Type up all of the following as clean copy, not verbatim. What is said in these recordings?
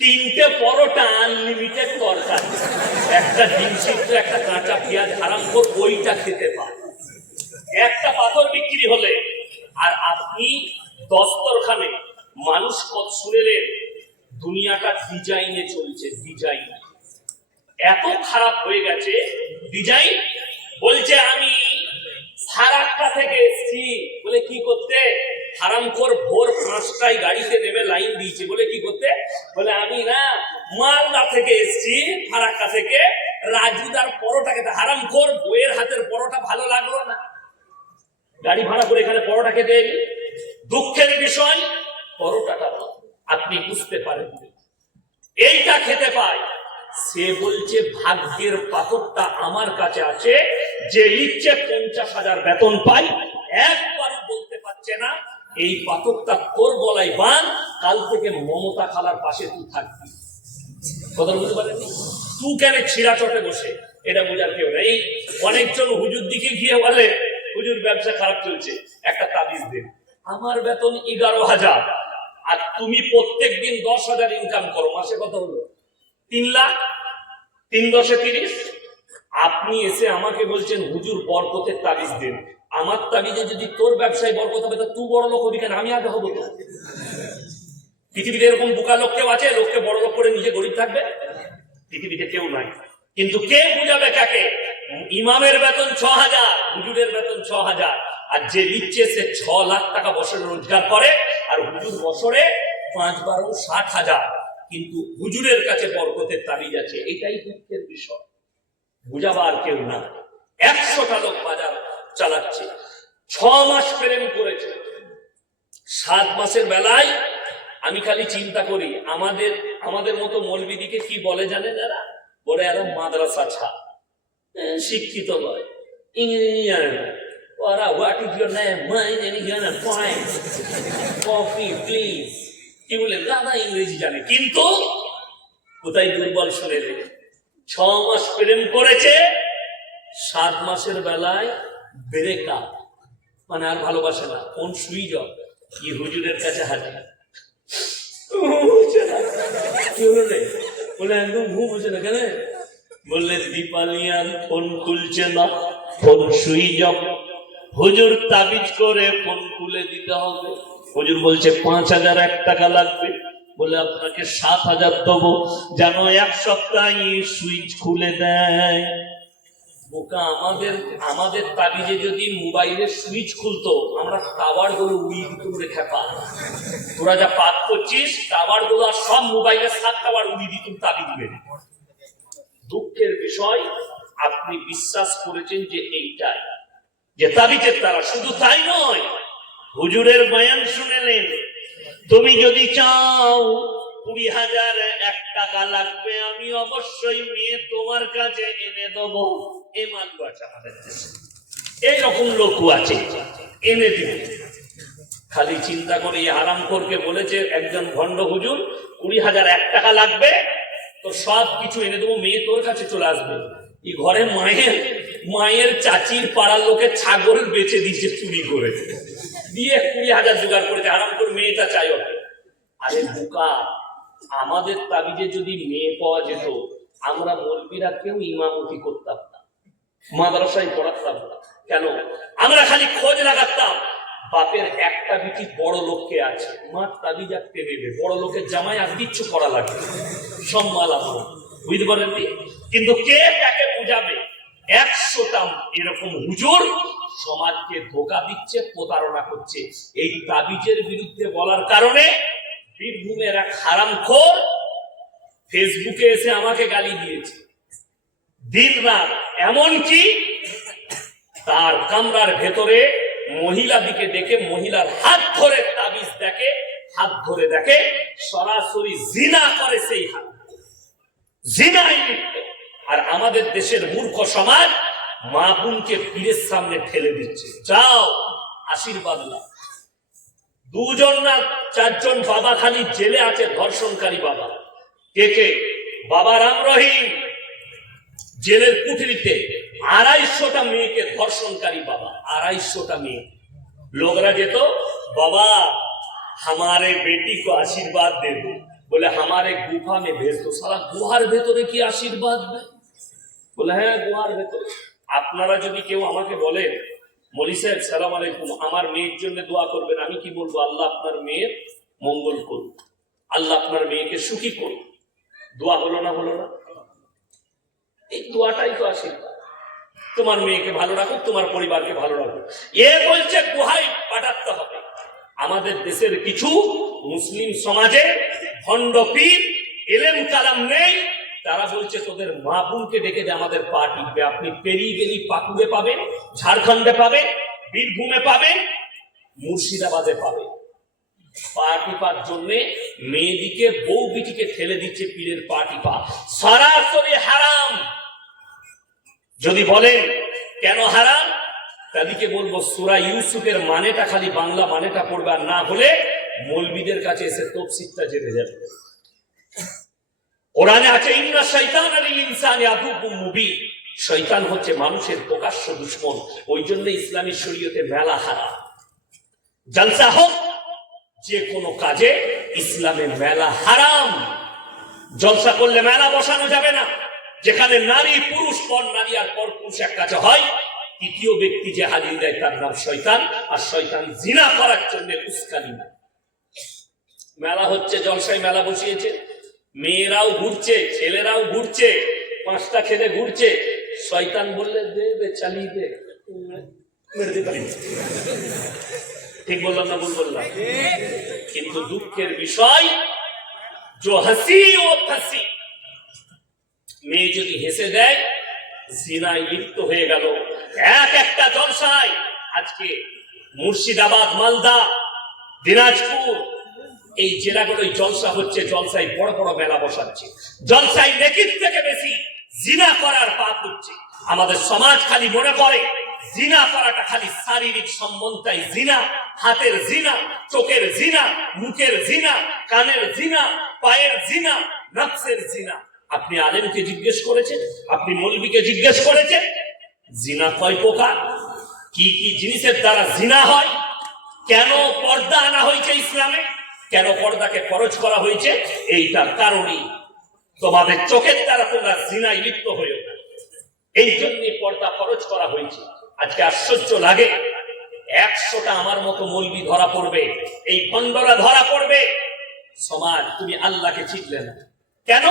তিনটে পরোটা আনলিমিটেড তরকারি, একটা ডিম সিদ্ধ, একটা কাঁচা পেঁয়াজ, হারামখোর ওইটা খেতে পায়। একটা পাথর বিক্রি হলে আর আপনি দস্তরখানে মানুষ কত শুনেলেন, দুনিয়াটা ডিজাইনে চলছে। ডিজাইন এত খারাপ হয়ে গেছে, ডিজাইন বলছে আমি ফারাক্কা থেকে এসছি, বলে কি করতে? হারামখোর ভোর 5টায় গাড়িতে নেমে লাইন দিয়েছে, বলে কি করতে? বলে আমি না মালদা থেকে এসছি, ফারাক্কা থেকে, রাজুদার পরোটা খেতে। হারামখোর বইয়ের হাতের পরোটা ভালো লাগলো না, গাড়ি ভাড়া করে এখানে পরোটা খেতে এলি। দুঃখের বিষয়, পরোটাটা আপনি বুঝতে পারেন এইটা খেতে পায়। সে বলছে ভাগ্যের পাথরটা আমার কাছে আছে, যে লিখছে 50,000 বেতন পাই, একবারও বলতে পারছে না এই পাথরটা তোর গলায় বাঁধ, কাল থেকে মমতা খালার পাশে তুই থাকবি। কথা বুঝতে পারেননি? তুই কেন ছিঁড়া চটে বসে? এটা বোঝার কেউ নেই। অনেকজন হুজুর দিকে গিয়ে বলে হুজুর ব্যবসা খারাপ চলছে, একটা তাবিজ দেন। আমার বেতন 11,000 আর তুমি প্রত্যেক দিন 10,000 ইনকাম করো, মাসে কত হলো? 3 লাখ। 3 10 30। আপনি এসে আমাকে বলছেন হুজুর বরকতের তাবিজ দেন। আমার তাবিজে যদি তোর ব্যবসায় বরকত হবে তা তুই বড় লোক হবি কেন? আমি আগে হবো তো। পৃথিবীতে এরকম বোকা লোক কেউ আছে? লোককে বড় লোক করে নিজে গরিব থাকবে? পৃথিবীতে কেউ নাই। কিন্তু কে বুঝাবে কাকে? ইমামের বেতন 6,000, হুজুরের বেতন 6,000, আর যে নিচ্ছে সে 6 লাখ টাকা বছরে রোজগার করে, আর হুজুর বছরে 5-12 60,000। কিন্তু হুজুরের কাছে বরকতের তাবিজ আছে। এটাই দুঃখের বিষয়, বুঝাবার কেউ না। 100টা লোক বাজার চালাচ্ছে, 6 মাস প্রেম করেছে, 7 মাসের বেলায় আমি খালি চিন্তা করি আমাদের মতো মৌলবীদিকে কি বলে জানেন এরা? বলে এরা মাদ্রাসা ছাড়, শিক্ষিত নয়, ইংরেজি জানে না। ওরা what is your name, my name is your point, coffee please, কি বলে দাদা ইংরেজি জানে, কিন্তু কোথায় দুর্বল শুনে নেই। 6 মাস প্রেম করেছে, 7 মাসের বেলায় ব্রেকআপ, মানে আর ভালোবাসে না, কোন সুইচ অফ। কি হুজুরের কাছে হাজির, বলে একদম ঘুম হচ্ছে না কেন? বললে দীপালিয়ান ফোন খুলছে না, ফোন সুইচ অফ। হুজুর তাবিজ করে ফোন খুলে দিতে হবে। হুজুর বলছে 5,001 টাকা লাগবে। বলে আপনাকে 7,000 দেবো, যেন 1 সপ্তাহে সুইচ খুলে দেয়। বোকা, আমাদের তাবিজে যদি মোবাইলের সুইচ খুলতো, আমরা টাওয়ার গুলো উড়িয়ে দিতে উড়ে খেপা। তোরা যা পাপ করছিস, টাওয়ার গুলো আর সব মোবাইলের 7 টাওয়ার উড়িয়ে দিত তাবিজ মেরে। দুঃখের বিষয়, আপনি বিশ্বাস করেছেন যে এইটাই যে তাবিজের তারা। শুধু তাই নয়, হুজুরের বয়ান শুনেলেন, তুমি যদি চাও 20,001 টাকা লাগবে, আমি অবশ্যই মেয়ে তোমার কাছে এনে দেবো। এ মালু আছে আমাদের দেশে, এইরকম লোকও আছে, এনে দিবে। খালি চিন্তা করে হারামখোরকে বলেছে একজন ভণ্ড হুজুর 20,001 টাকা লাগবে, তো সব কিছু এনে দেবো, মেয়ে তোর কাছে চলে আসবে। এই ঘরে মায়ের চাচির পাড়ার লোকের ছাগল বেচে দিয়েছে চুরি করে, দিয়ে 20,000 জোগাড় করেছে। হারামখোর মেয়েটা চাই ওকে। আরে বোকা, আমাদের তাবিজে যদি মেয়ে পাওয়া যেত, আমরা মৌলবীরা কেউ ইমামতি করতাম না, মাদ্রাসায় পড়াতাম না। কেন? আমরা খালি খোঁজ লাগাতাম বাপের একটা বিটি বড় লোককে আছে, মা তাবিজ আঁকতে নেবে, বড় লোকের জামাই আর কিচ্ছু করা লাগবে, সব মালা বুঝতে পারেননি। কিন্তু কে কাকে বুঝাবে? 100টা এরকম হুজুর সমাজকে ধোঁকা দিচ্ছে, প্রতারণা করছে। এই তাবিজের বিরুদ্ধে বলার কারণে বীরভূমের এক হারামখোর ফেসবুকে এসে আমাকে গালি দিয়েছে দিন রাত। এমনকি তার কামরার ভেতরে মহিলা দিকে ডেকে মহিলার হাত ধরে তাবিজ দেখে, হাত ধরে দেখে সরাসরি জিনা করে, সেই হাত জিনায় লিপ্ত। আর আমাদের দেশের মূর্খ সমাজ মা বোনকে পীরের সামনে ঠেলে দিচ্ছে, যাও আশীর্বাদ নাও। 2 জন না 4 জন বাবা খালি জেলে আছে, ধর্ষণকারী বাবা। কে? বাবা রাম রহিম জেলের কুঠরিতে 250টা মেয়েকে ধর্ষণকারী বাবা, 250টা মেয়ে। লোকরা যেত, বাবা हमारे बेटी को आशीर्वाद दे दो, बोले हमारे गुफा में भेज दो। साला गुहार ভেতরে কি আশীর্বাদ দেয়? বলে হ্যাঁ গুহার ভেতরে। আপনারা যদি কেউ আমাকে বলেন মৌলী সাহেব সালাম আলাইকুম আমার মেয়ের জন্য দোয়া করবেন, আমি কি বলবো? আল্লাহ আপনার মেয়ের মঙ্গল করুন, আল্লাহ আপনার মেয়েকে সুখী করুন। দোয়া হলো না? হলো না? এই দোয়াটাই তো আশীর্বাদ। তোমার মেয়েকে ভালো রাখো, তোমার পরিবারকে ভালো রাখো। এ বলছে গুহায় পাঠাতে হবে। আমাদের দেশের কিছু মুসলিম সমাজে ভণ্ড পীর এলেম কালাম নেই, তারা বলছে তোদের মা বোনকে ডেকে দে আমাদের পা টিপবে। আপনি পেরিয়ে গেলি পাকুড়ে পাবেন, ঝাড়খণ্ডে পাবেন, বীরভূমে পাবেন, মুর্শিদাবাদে পাবেন। পা টিপার জন্য মেয়েদিকে বউ বিটিকে ঠেলে দিচ্ছে পীরের পা টিপা, সরাসরি হারাম। যদি বলেন কেন হারাম, তাদেরকে বলবো সূরা ইউসুফের মানেটা খালি বাংলা মানেটা পড়বে, আর না হলে মৌলবীদের কাছে এসে তফসিরটা জেনে যাবে। কোরআনে আছে ইন্না শাইতানা লিল ইনসানি আদুউম মুবিন, শয়তান হচ্ছে মানুষের প্রকাশ্য দুশমন। ওই জন্য ইসলামী শরীয়তে মেলা হারাম। জলসা হোক যে কোনো কাজে ইসলামে মেলা হারাম। জলসা করলে মেলা বসানো যাবে না। যেখানে নারী পুরুষ পর নারী আর পর পুরুষ এক কাছে হয়, তৃতীয় ব্যক্তি যে হাজির দেয় তার নাম শয়তান, আর শয়তান জিনা করার জন্য উস্কানি না। মেলা হচ্ছে, জলসায় মেলা বসিয়েছে, মেয়েরাও ঘুরছে, ছেলেরাও ঘুরছে, 5টা ছেলে ঘুরছে। শয়তান বললে দে চালিয়ে দে, মেরে দিতে পারি। ঠিক বললাম না ভুল বললাম? কিন্তু দুঃখের বিষয় जो हंसी ও ফাঁসি, মেয়ে যদি হেসে দেয় জিনায় লিপ্ত হয়ে গেল। একটা জলসায় আজকে মুর্শিদাবাদ, মালদা, দিনাজপুর এই জেলাগুলোই জলসা হচ্ছে। জলসায় বড় বড় মেলা বসাচ্ছে। জলসায় নেকির থেকে বেশি জিনা করার পাপ হচ্ছে। আমাদের সমাজ খালি মনে করে জিনা করাটা খালি শারীরিক সম্বন্ধটাই জিনা, হাতের জিনা, চোখের জিনা, মুখের জিনা, কানের জিনা, পায়ের জিনা, নফসের জিনা। আপনি আলেমকে জিজ্ঞেস করেছেন? আপনি মৌলবীকে জিজ্ঞেস করেছেন জিনা কয় প্রকার, কি কি জিনিসের দ্বারা জিনা হয়? কেন পর্দা আনা হয়েছে ইসলামে? কেন পর্দাকে ফরজ করা হয়েছে? এইটার কারণেই তোমাদের চোখের দ্বারা তোমরা জিনায় লিপ্ত হয়ে না, এই জন্যই পর্দা ফরজ করা হয়েছে। আজকে আশ্চর্য লাগে, 100টা আমার মতো মৌলবী ধরা পড়বে, এই ভণ্ডরা ধরা পড়বে। সমাজ তুমি আল্লাহকে চিনলে না কেন?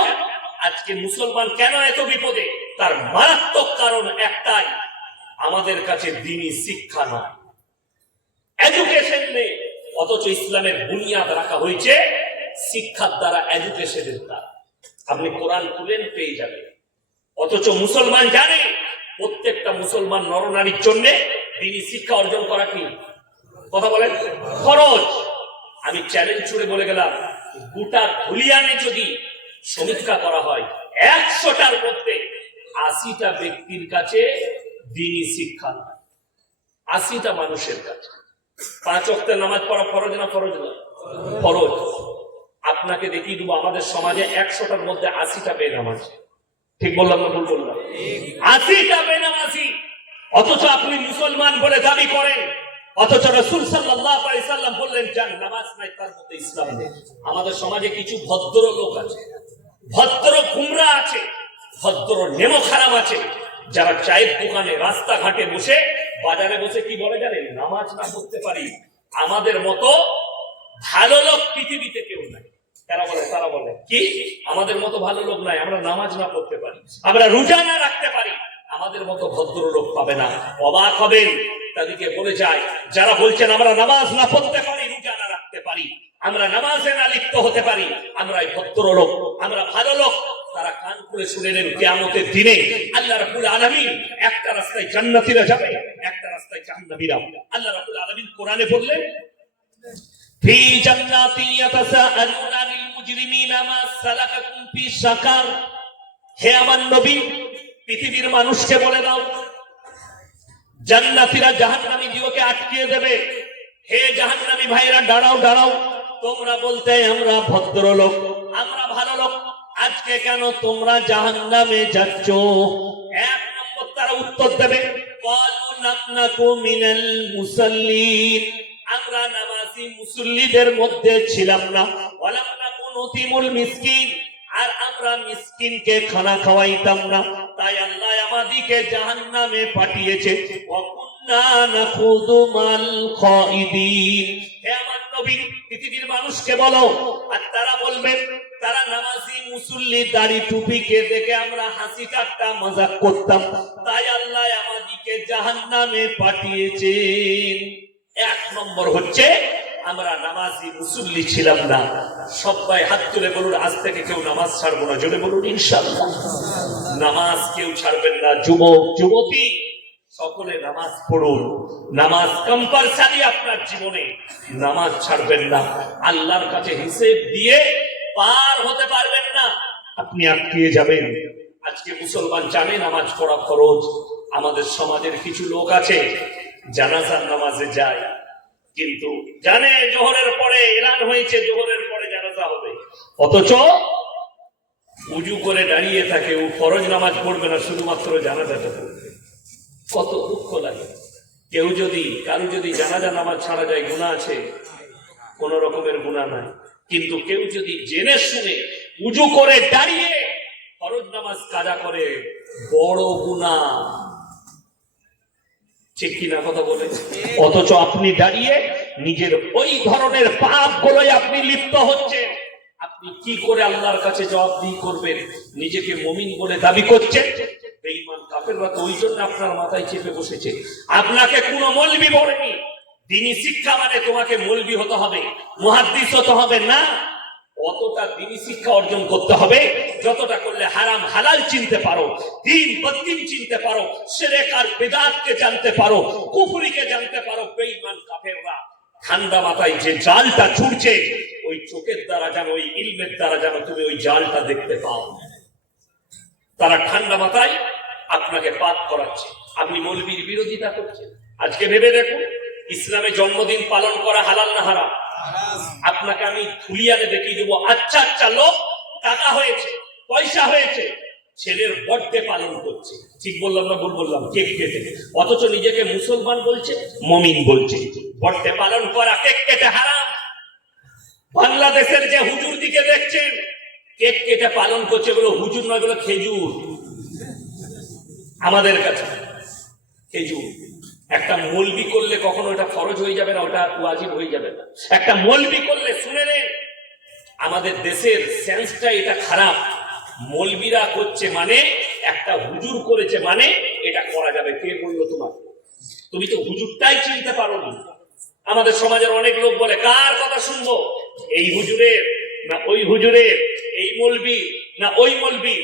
আজকে মুসলমান কেন এত বিপদে? তার মারাত্মক কারণ একটাই, আমাদের কাছে দ্বীনি শিক্ষা নয়, এডুকেশন নেই। অথচ ইসলামের বুনিয়াদ রাখা হয়েছে শিক্ষার দ্বারা, এডুকেশনের দ্বারা। আপনি কোরআন খুলেন পেয়ে যাবেন। অথচ মুসলমান জানে প্রত্যেকটা মুসলমান নরনারীর জন্য দ্বীনি শিক্ষা অর্জন করা কি কথা বলেন ফরজ। আমি চ্যালেঞ্জ ছুড়ে বলে গেলাম, গোটা ধুলিয়ানে যদি সমীক্ষা করা হয় 100টার মধ্যে 80টা ব্যক্তির কাছে দ্বীনি শিক্ষা নয়। 80টা মানুষের কাছে 5 ওয়াক্তের নামাজ পড়া ফরজ না? ফরজ না? ফরজ। আপনাকে দেখিয়ে দেবো আমাদের সমাজে 100টার মধ্যে 80টা বেনামাজ। ঠিক বললাম না ভুল বললাম? 80টা বেনামাজি। অথচ আপনি মুসলমান বলে দাবি করেন, অথচ রাসূল সাল্লাল্লাহু আলাইহি সাল্লাম বললেন যার নামাজ নাই তার মধ্যে ইসলাম নেই। আমাদের সমাজে কিছু ভদ্র লোক আছে, ভদ্র গুমরা আছে, ভদ্র নেমখারাম আছে, যারা চায়ের দোকানে, রাস্তাঘাটে বসে, বাজারে বসে কি বলে জানেন? নামাজ না পড়তে পারি। আমাদের মতো ভালো লোক পৃথিবীতে কেউ নাই। তারা বলে কি আমাদের মতো ভালো লোক নাই, আমরা নামাজ না পড়তে পারি, আমরা রোজা না রাখতে পারি, আমাদের মতো ভদ্র লোক পাবে না। অবাক হবেন, তাদেরকে বলে যায় যারা বলছেন আমরা নামাজ না পড়তে পারি, রোজা না রাখতে পারি, আমরা নামাজে না লিপ্ত হতে পারি, আমরাই ভদ্র লোক, আমরা ভালো লোক। তারা কান খুলে শুনে নেন, কিয়ামতের দিনে আল্লাহ রাব্বুল আলামিন একটা রাস্তায় জান্নাতীরা যাবে, একটা রাস্তায় জাহান্নামীরা। আল্লাহ রাব্বুল আলামিন কোরআনে বললেন ফি জান্নাতি ইয়াতাসাআলুনা আনিল মুজরিমিনা মা সালাকাকুম ফি সাকার। হে আমার নবী, পৃথিবীর মানুষকে বলে দাও জান্নাতীরা জাহান্নামী দিওকে আটকিয়ে দেবে। হে জাহান্নামী ভাইরা দাঁড়াও দাঁড়াও, তোমরা বলতে আমরা ভদ্রলোক, আমরা ভালো লোক, আজকে কেন তোমরা জাহান্নামে যাচ্ছ? 1 নম্বর তারা উত্তর দেবে ক্বালু লাম নাকু মিনাল মুসাল্লিন, আমরা নামাজি মুসল্লিদের মধ্যে ছিলাম না। ওয়ালাম নাকু নুতিমুল মিসকিন, আর আমরা মিসকিনকে খানা খাওয়াইতাম না, তাই আল্লাহ আমাদিকে জাহান্নামে পাঠিয়েছে। ওয়া কুননা নাখুদু মাল খাইদিন। হে আমার নবী, পৃথিবীর মানুষকে বলো, আর তারা বলবেন তারা নামাজি মুসল্লি দাড়ি টুপিকে দেখে আমরা হাসি ঠাট্টা মজাক করতাম, তাই আল্লাহ আমাদিকে জাহান্নামে পাঠিয়েছেন। এক নম্বর হচ্ছে আমরা নামাজি মুসল্লি ছিলাম না। সবাই হাত তুলে বলুন, আজ থেকে কেউ নামাজ ছাড়বো না। জোরে বলুন ইনশাআল্লাহ। নামাজ কেউ ছাড়বেন না। যুবক যুবতী সকলে নামাজ পড়ুন। নামাজ কম্পালসারি আপনার জীবনে, নামাজ ছাড়বেন না। আল্লাহর কাছে হিসেব দিয়ে পার হতে পারবেন না, আপনি আটকিয়ে যাবেন। আজকে মুসলমান জানে নামাজ পড়া ফরজ। আমাদের সমাজের কিছু লোক আছে জানাজার নামাজে যায়, কিন্তু জানে জোহরের পরে এলান হয়েছে, জোহরের পরে জানাজা হবে, অথচ উজু করে দাঁড়িয়ে থাকে। ও ফরজ নামাজ পড়বে না, শুধুমাত্র জানাজাটা পড়বে। কত দুঃখ লাগে। কেউ যদি কারো যদি জানাজা নামাজ ছাড়া যায়, গুনাহ আছে? কোন রকমের গুনাহ নাই। কিন্তু কেউ যদি জেনে শুনে উজু করে দাঁড়িয়ে ফরজ নামাজ কাজা করে, বড় গুনাহ। ঠিক কিনা কথা বলে? অথচ আপনি দাঁড়িয়ে নিজের ওই ধরনের পাপ গুলোয় আপনি লিপ্ত হচ্ছেন। আপনি কি করে আল্লাহর কাছে জবাবদিহি করবেন? নিজেকে মুমিন বলে দাবি করছেন, বেঈমান কাফেররা তো ওই জন্য আপনার মাথায় চেপে বসেছে। আপনাকে কোনো মৌলবি বলেনি দ্বীনি শিক্ষা মানে তোমাকে মৌলবি হতে হবে, মুহাদ্দিস হতে হবে না। অতটা দ্বীনি শিক্ষা অর্জন করতে হবে যতটা করলে হারাম হালাল চিনতে পারো, দ্বীন বাতিল চিনতে পারো, শিরক আর বিদআতকে জানতে পারো, কুফরিকে জানতে পারো। বেঈমান কাফেররা ঠান্ডা মাথায় যে জালটা ছুড়ছে, ওই চোখের দ্বারা যেন, ওই ইলমের দ্বারা যেন তুমি ওই জালটা দেখতে পাও। তারা ঠান্ডা মাথায় আপনাকে পাপ করাচ্ছে, আপনি মৌলবীর বিরোধিতা করছেন। আজকে ভেবে দেখুন, ইসলামে জন্মদিন পালন করা হালাল না হারাম? আপনাকে আমি ধুলিয়ানে দেখিয়ে দেবো, আচ্ছা আচ্ছা লোক, টাকা হয়েছে, পয়সা হয়েছে, ছেলের বার্থডে পালন করছে। ঠিক বললাম না ভুল বললাম? কেক কেটে, অথচ নিজেকে মুসলমান বলছে, মুমিন বলছে। বার্থডে পালন করা, কেক কেটে হারাম। বাংলাদেশের যে হুজুর দিকে দেখছেন কেক কেটে পালন করছে, বলো হুজুর নয়, বলো খেজুর। আমাদের কাছে খেজুর। একটা মৌলবি করলে কখনো ওটা ফরজ হয়ে যাবে না, ওটা ওয়াজিব হয়ে যাবে না। একটা মৌলবি করলে, শুনে নেন, আমাদের দেশের সেন্সটা এটা খারাপ। মৌলবিরা করছে মানে, একটা হুজুর করেছে মানে এটা করা যাবে। কে বললো তোমাকে? তুমি তো হুজুরটাই চিনতে পারো না। আমাদের সমাজের অনেক লোক বলে, কার কথা শুনবো? এই হুজুরের না ওই হুজুরের, এই মৌলবি না ওই মৌলবি,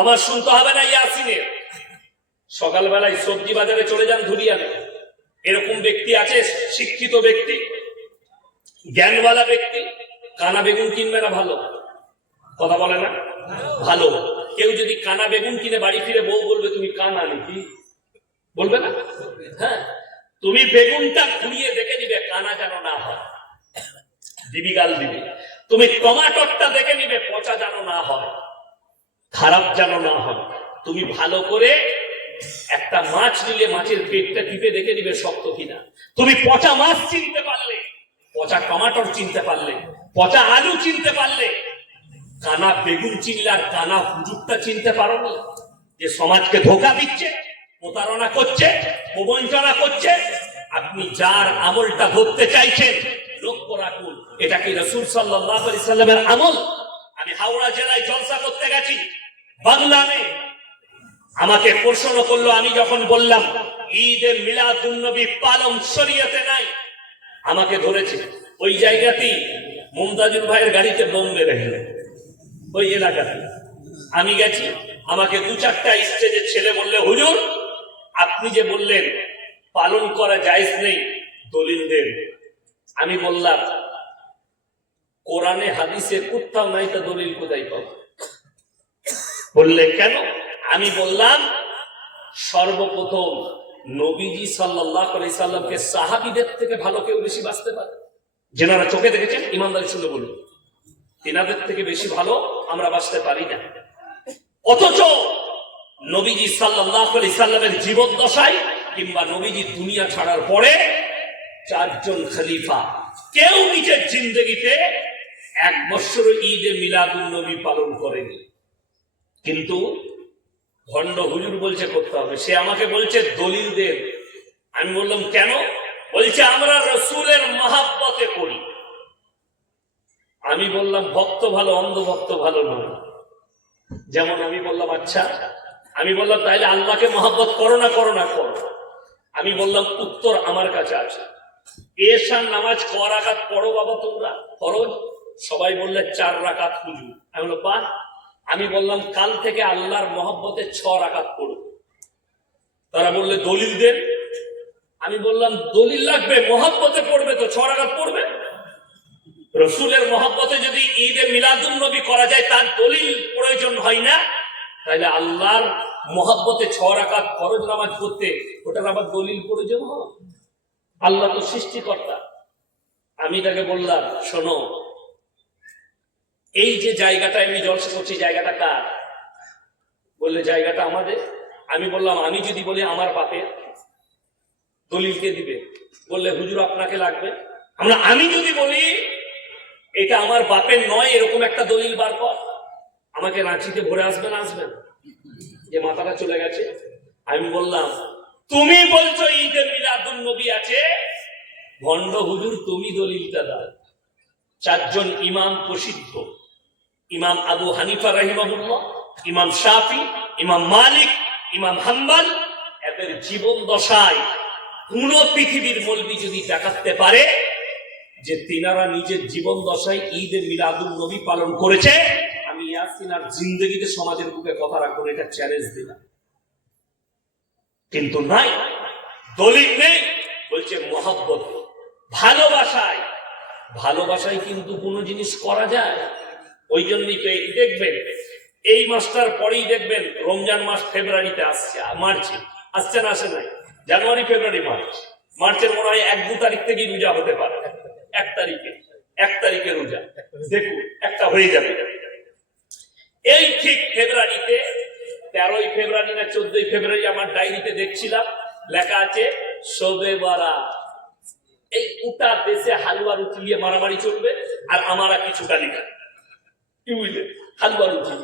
আমার শুনতে হবে না ইয়াসিনের। সকালবেলায় সবজি বাজারে চলে যান ধুলিয়ানে, এরকম ব্যক্তি আছে, শিক্ষিত ব্যক্তি, জ্ঞানওয়ালা ব্যক্তি, কানা বেগুন কিনবে না? ভালো কথা বলে না? ভালো। কেউ যদি কানা বেগুন কিনে বাড়ি ফিরে বউ বলবে তুমি কানা নাকি? বলবে না? হ্যাঁ, তুমি বেগুনটা ঘুরিয়ে দেখে নিবে কানা যেন না হয়, দিবি গাল দিবি। তুমি টমাটোরটা দেখে নিবে পচা যেন না হয়, খারাপ যেন না হয়। তুমি ভালো করে একটা মাছ নিলে মাছের পেটটা টিপে দেখে নিবে শক্ত কিনা। তুমি পচা মাছ চিনতে পারলে, পচা টমাটোর চিনতে পারলে, পচা আলু চিনতে পারলে, কানা বেগুন চিনলে আর কানা হুজুরটা চিনতে পারো না? যে সমাজকে ধোঁকা দিচ্ছে, প্রতারণা করছে, প্রবঞ্চনা করছে। আপনি যার আমলটা ধরতে চাইছেন, লক্ষ্য রাখুন, এটা কি রাসূল সাল্লাল্লাহু আলাইহি সাল্লামের আমল? আমি হাওড়া জেলায় জলসা করতে গেছি, বাংলামে আমাকে প্রশ্ন করলো। আমি যখন বললাম ঈদে মিলাদুন নবী পালন শরীয়তে নাই, আমাকে ধরেছে। ওই জায়গাতেই মুমতাজুল ভাইয়ের গাড়িতে বোম মেরে গেলেন, ওই এলাকাতে। আমি গেছি, আমাকে দু চারটা স্টেজের ছেলে বললে, হুজুর আপনি যে বললেন পালন করা জায়েজ নেই, দলিল দেন। আমি বললাম কোরআনে হাদিসে কোথাও নাই, তা দলিল কোথায় পাবো? বললে কেন? আমি বললাম সর্বপ্রথম নবীজি সাল্লাল্লাহু আলাইহি সাল্লামকে সাহাবীদের থেকে ভালো কেউ বেশি বাঁচতে পারে? যেনারা চোখে দেখেছেন, ইমানদারি শুনে বলুন, তিনাদের থেকে বেশি ভালো আমরা বাঁচতে পারি না। অথচ নবীজি সাল্লাল্লাহু আলাইহি সাল্লামের জীবন দশায় কিংবা নবীজি দুনিয়া ছাড়ার পরে 4 জন খলিফা কেউ নিজের জিন্দগিতে এক বছর ঈদে মিলাদুন নবী পালন করেনি, কিন্তু ভণ্ড হুজুর বলছে করতে হবে। সে আমাকে বলছে দলিল দেন। আমি বললাম কেন? বলছে আমরা রসুলের মহাব্বতে করি। আমি বললাম ভক্ত ভালো, অন্ধভক্ত ভালো নয়। যেমন আমি বললাম আচ্ছা, আমি বললাম তাইলে আল্লাহকে মহাব্বত করো না করো না করো। আমি বললাম উত্তর আমার কাছে আছে। এশার নামাজ ক রাকাত পড়ো বাবা তোমরা? ফরজ। সবাই বললে 4 রাকাত হুজুর। আমি বললাম বাহ। আমি বললাম কাল থেকে আল্লাহর মহব্বতে 6 রাকাত পড়ো। তারা বললে দলিল দেন। আমি বললাম দলিল লাগবে? মহব্বতে পড়বে তো 6 রাকাত পড়বে। রসুলের মহব্বতে যদি ঈদে মিলাদুন নবী করা যায় তার দলিল প্রয়োজন হয় না, তাহলে আল্লাহর মহব্বতে 6 রাকাত ফরজ নামাজ পড়তে ওটার আবার দলিল প্রয়োজন হয়? আল্লাহ তো সৃষ্টিকর্তা। আমি তাকে বললাম শোনো, এই যে জায়গাটা আমি জলসা করছি জায়গাটা কার? বললে জায়গাটা আমাদের। আমি বললাম আমি যদি বলি আমার বাপের, দলিলকে দিবে? বললে হুজুর আপনাকে লাগবে। আমি যদি বলি এটা আমার বাপের নয় এরকম একটা দলিল বার কর, আমাকে রাঁচিতে ভরে আসবেন আসবেন যে মাথাটা চলে গেছে। আমি বললাম তুমি বলছো ঈদে মিলাদুন নবী আছে, ভণ্ড হুজুর তুমি দলিলটা দাও। 4 জন ইমাম প্রসিদ্ধ, ইমাম আবু হানিফা রাহিমাহুল্লাহ, ইমাম শাফি, ইমাম মালিক, ইমাম হাম্বল, এদের জীবন দশায় কোন পৃথিবীর মৌলবি যদি দেখাতে পারে যে তিনারা নিজের জীবন দশায় ঈদে মিলাদুন নবী পালন করেছে, আমি ইয়াসিন আর জিন্দেগিতে সমাজের বুকে কথা রাখবো, এটা চ্যালেঞ্জ দিলাম। কিন্তু নাই, দলিল নেই। বলছে মহব্বত, ভালোবাসায়। ভালোবাসায় কিন্তু কোনো জিনিস করা যায়। ওই জন্যই তো দেখবেন এই মাসটার পরেই দেখবেন রমজান মাস ফেব্রুয়ারিতে আসছে, মার্চে আসছে না? আসে নাই? জানুয়ারি ফেব্রুয়ারি মার্চ, মার্চের মনে হয় 1-2 তারিখ থেকেই রোজা হতে পারে। 1 তারিখে রোজা, দেখুন একটা হয়ে যাবে। এই ঠিক ফেব্রুয়ারিতে 13ই ফেব্রুয়ারি না 14ই ফেব্রুয়ারি আমার ডায়েরিতে দেখছিলাম লেখা আছে শবে বারাত। এই গোটা দেশে হালুয়া রুটি নিয়ে মারামারি চলবে, আর আমারা কিছু গালি খাই। কি বুঝলে? হালুয়া রুটি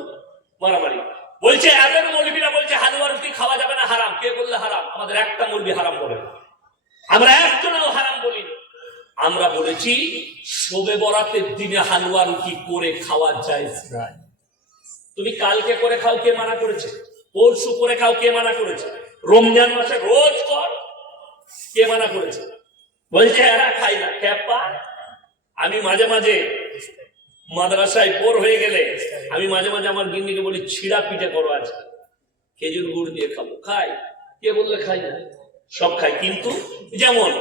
মারামারি। বলছে এদের মৌলবীরা বলছে হালুয়া রুটি খাওয়া যাবে না, হারাম। কে বললে হারাম? আমাদের একটা মৌলবী হারাম বলে, আমরা একজনও হারাম বলিনি। আমরা বলেছি শবে বরাতের দিনে হালুয়া রুটি করে খাওয়া যায় না। তুমি কালকে করে খাও, কে মানা করেছে? পরশু করে খাও, কে মানা করেছে? রমজান মাসে রোজ কর, কে মানা করেছে? বলছে এরা খাই না। ক্যাপা। আমি মাঝে মাঝে মাদ্রাসায় বোর হয়ে গেলে আমি মাঝে মাঝে আমার গিন্নিকে বলি ছিড়া পিঠে করো আজকে, খেজুর গুড় দিয়ে খাবো। খাই। কে বললে খাই না? সব খাই। কিন্তু যেমন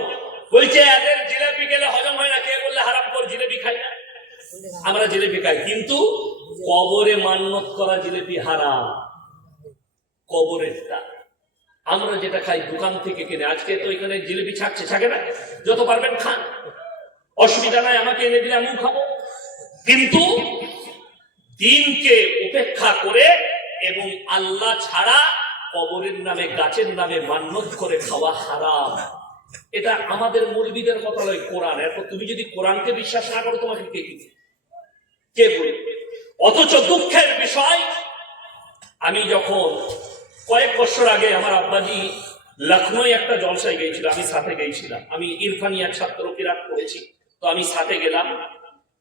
বলছে এদের জিলেপি খেলে হজম হয় না, কে বললে হারাম কর জিলেপি খাই না? আমরা জিলেপি খাই, কিন্তু কবরে মান্নত করা জিলেপি হারাম। কবরেরটা আমরা যেটা খাই দোকান থেকে কিনে। আজকে তো এখানে জিলেপি ছাড়ছে, ছাকে না? যত পারবেন খান, অসুবিধা নাই, আমাকে এনে দিলে আমিও খাবো। কিন্তু দিনকে উপেক্ষা করে এবং আল্লাহ ছাড়া কবরের নামে গাছের নামে মান্নত করে খাওয়া হারাম। এটা আমাদের মৌলবীদের কথা নয়, কোরআন। এরপর তুমি যদি কোরআনকে বিশ্বাস না করো তোমাকে কে বলবে? অথচ দুঃখের বিষয়, আমি যখন কয়েক বছর আগে আমার আব্বাজি লখনৌ একটা জলসায় গিয়েছিল, আমি সাথে গিয়েছিলাম। আমি ইরফানিয়া ছাত্র কিরাত করেছি, তো আমি সাথে গেলাম।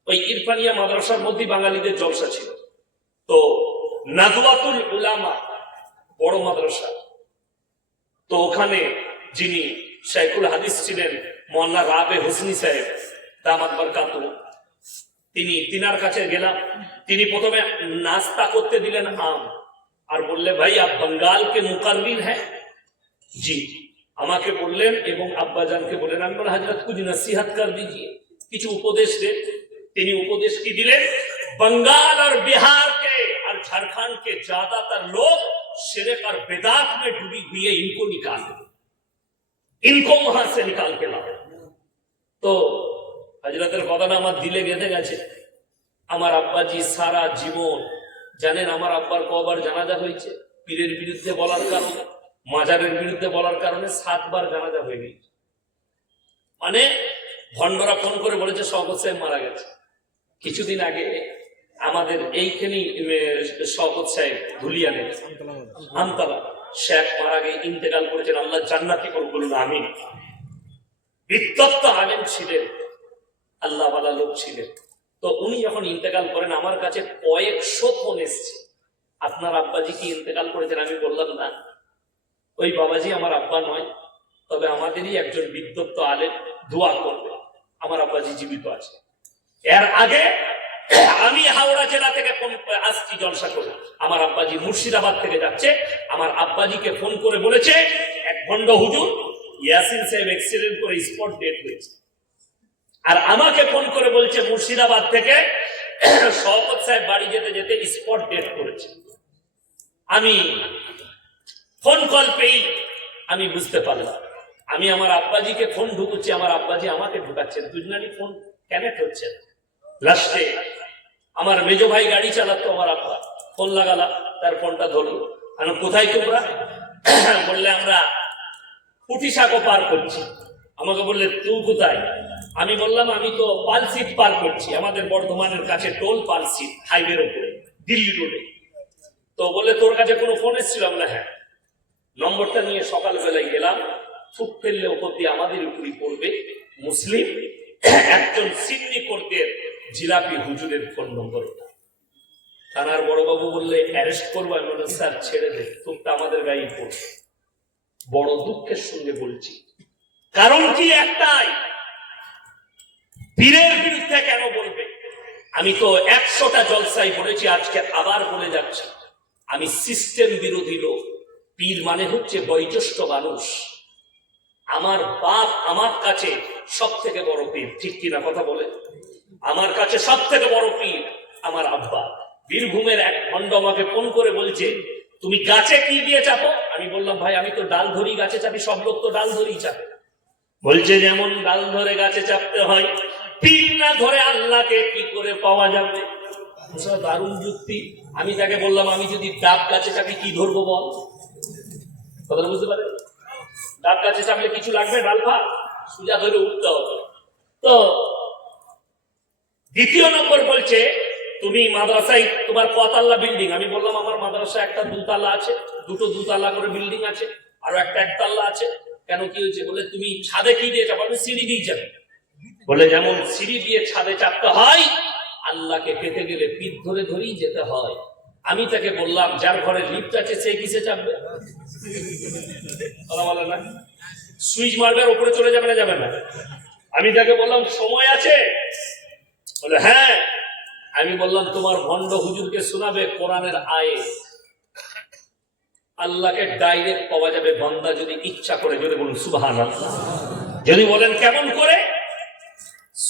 ওই ইরফানিয়া মাদ্রাসার মধ্যে বাঙালিদের জলসা ছিল। তো নাদওয়াতুল উলামা বড় মাদ্রাসা, তো ওখানে যিনি শাইখুল হাদিস ছিলেন মোল্লা রাবে হোসনি সাহেব দামাত বরকাতুহু, তিনার কাছে গেলাম। তিনি প্রথমে নাস্তা করতে দিলেন আম, আর বললে ভাই আপ বঙ্গাল কে মুকাররির হ্যাঁ? জি। আমাকে বললেন এবং আব্বাজানকে বললেন। আমি বললাম হযরত কুछ নসিহত কর দিজিয়ে, কিছু উপদেশ দেন। তিনি উপদেশ কি দিলেন? बंगाल और बिहार के और झारखंड के ज्यादातर लोग शिरक और बिदात में डूबी हुई है, इनको निकाल दो, इनको वहां से निकाल के लाओ। तो হযরতের কথাটা আমার দিলে গেঁথে গেছে। আমার আব্বাজি সারা জীবন জানেন আমার আব্বার কবার জানাজা হয়েছে? পীরের বিরুদ্ধে বলার কারণে, মাজারের বিরুদ্ধে বলার কারণে 7 বার জানাজা হয়ে গেছে। মানে ভণ্ডরা ফোন করে বলেছে শওকত সাহেব মারা গেছে। কিছুদিন আগে আমাদের এইখানে শওকত সাহেব ধুলিয়ানে আমতলা শেখ মারা গিয়ে ইন্তেকাল করেছেন, আল্লাহ জান্নাতি করুন, বলুন আমিন। বিদ্বত্ত আলেম ছিলেন, আল্লাহ ওয়ালা লোক ছিলেন। তো উনি যখন ইন্তেকাল করেন আমার কাছে কয়েকশো ফোন এসছে, আপনার আব্বাজি কি ইন্তেকাল করেছেন? আমি বললাম না, ওই বাবাজি আমার আব্বা নয়, তবে আমাদেরই একজন বিদ্বত্ত আলেম, দোয়া করবে, আমার আব্বাজি জীবিত আছে। এর আগে আমি হাওড়া জেলা থেকে ফোন আসছি জলসা করে, আমার আব্বাজি মুর্শিদাবাদ থেকে যাচ্ছে, আমার আব্বাজিকে ফোন করে বলেছে এক ভণ্ড হুজুর ইয়াসিন সাহেব অ্যাক্সিডেন্ট করে স্পট ডেথ হয়েছে। আর আমাকে ফোন করে বলছে মুর্শিদাবাদ থেকে শওকত সাহেব বাড়ি যেতে যেতে স্পট ডেথ করেছে। আমি ফোন কল পেয়ে আমি বুঝতে পারলাম, আমি আমার আব্বাজিকে ফোন ঢুকুচ্ছি, আমার আব্বাজি আমাকে ঢুকাচ্ছেন, দুজনারই ফোন কানেক্ট হচ্ছে। লাস্টে আমার মেজো ভাই গাড়ি চালাতো, আমার আব্বা ফোন লাগালাম, তার ফোনটা ধরলো, আমি কোথায় তোমরা? বললে আমরা পুটিসাঁকো পার করছি। আমাকে বললে তুই কোথায়? আমি বললাম আমি তো পালসিট পার করছি, আমাদের বর্ধমানের কাছে টোল পালসিট, হাইওয়ের উপরে, দিল্লি রোডে। তো বললে তোর কাছে কোনো ফোন এসেছিল? আমরা হ্যাঁ। নম্বরটা নিয়ে সকালবেলায় গেলাম, থুক ফেললে ওপর দিয়ে আমাদের উপরই পড়বে, মুসলিম একজন সিন্নি কোর্টের জিলাপি হুজুরের ফোন নম্বর। থানার বড়বাবু বললে অ্যারেস্ট করবো, আমি বললাম স্যার ছেড়ে দে, থুকটা আমাদের গায়ে পড়বে। বড় দুঃখের সঙ্গে বলছি, কারণ কি একটাই, পীরের বিরুদ্ধে কেন বলবে? আমি তো 100টা জলসাই বলেছি, আজকে আবার বলে যাচ্ছি, আমি সিস্টেম বিরোধী লোক। পীর মানে হচ্ছে বয়োজ্যেষ্ঠ মানুষ। আমার বাপ আমার কাছে সব থেকে বড় পীর, ঠিক কিনা কথা বলে? আমার কাছে সব থেকে বড় পীর আমার আব্বা। বীরভূমের এক ভণ্ড আমাকে ফোন করে বলছে তুমি গাছে কি দিয়ে চাপো? আমি বললাম ভাই আমি তো ডাল ধরি গাছে চাপি, সব লোক তো ডাল ধরেই চাপে। বলছে যেমন ডাল ধরে গাছে চাপতে হয়, পীর না ধরে আল্লাহকে কি করে পাওয়া যাবে? দারুণ যুক্তি। আমি তাকে বললাম আমি যদি ডাব গাছে চাপি কি ধরবো বল? কথা বুঝতে পারে? ডাব গাছে চাপলে কিছু লাগবে? ডাল ভাত সোজা ধরে উঠতে হবে। তো দ্বিতীয় নম্বর বলছে তুমি মাদ্রাসায় তোমার কতলা বিল্ডিং? আমি বললাম আমার মাদ্রাসা একটা দুতলা আছে, দুটো দুতলা করে বিল্ডিং আছে, আর একটা একতলা আছে। কেন কি হয়েছে? বলে তুমি ছাদে কি দিয়ে চাপো? আমি সিঁড়ি দিয়ে চাপি। বলে যেমন সিঁড়ি দিয়ে ছাদে চাপতে হয়, আল্লাহকে পেতে গেলে পিঠ ধরে ধরেই যেতে হয়। আমি তাকে বললাম যার ঘরে লিফট আছে সে কিসে চাপবে? কথা বলে না, সুইচ মারবে আর উপরে চলে যাবে না, যাবে না? আমি তাকে বললাম সময় আছে? বলে হ্যাঁ। আমি বললাম তোমার ভণ্ড হুজুরকে শোনাবে কোরআনের আয়াত, আল্লাহকে ডাইরেক্ট পাওয়া যাবে বান্দা যদি ইচ্ছা করে। যদি বলুন সুবহানাল্লাহ। যদি বলেন কেমন করে?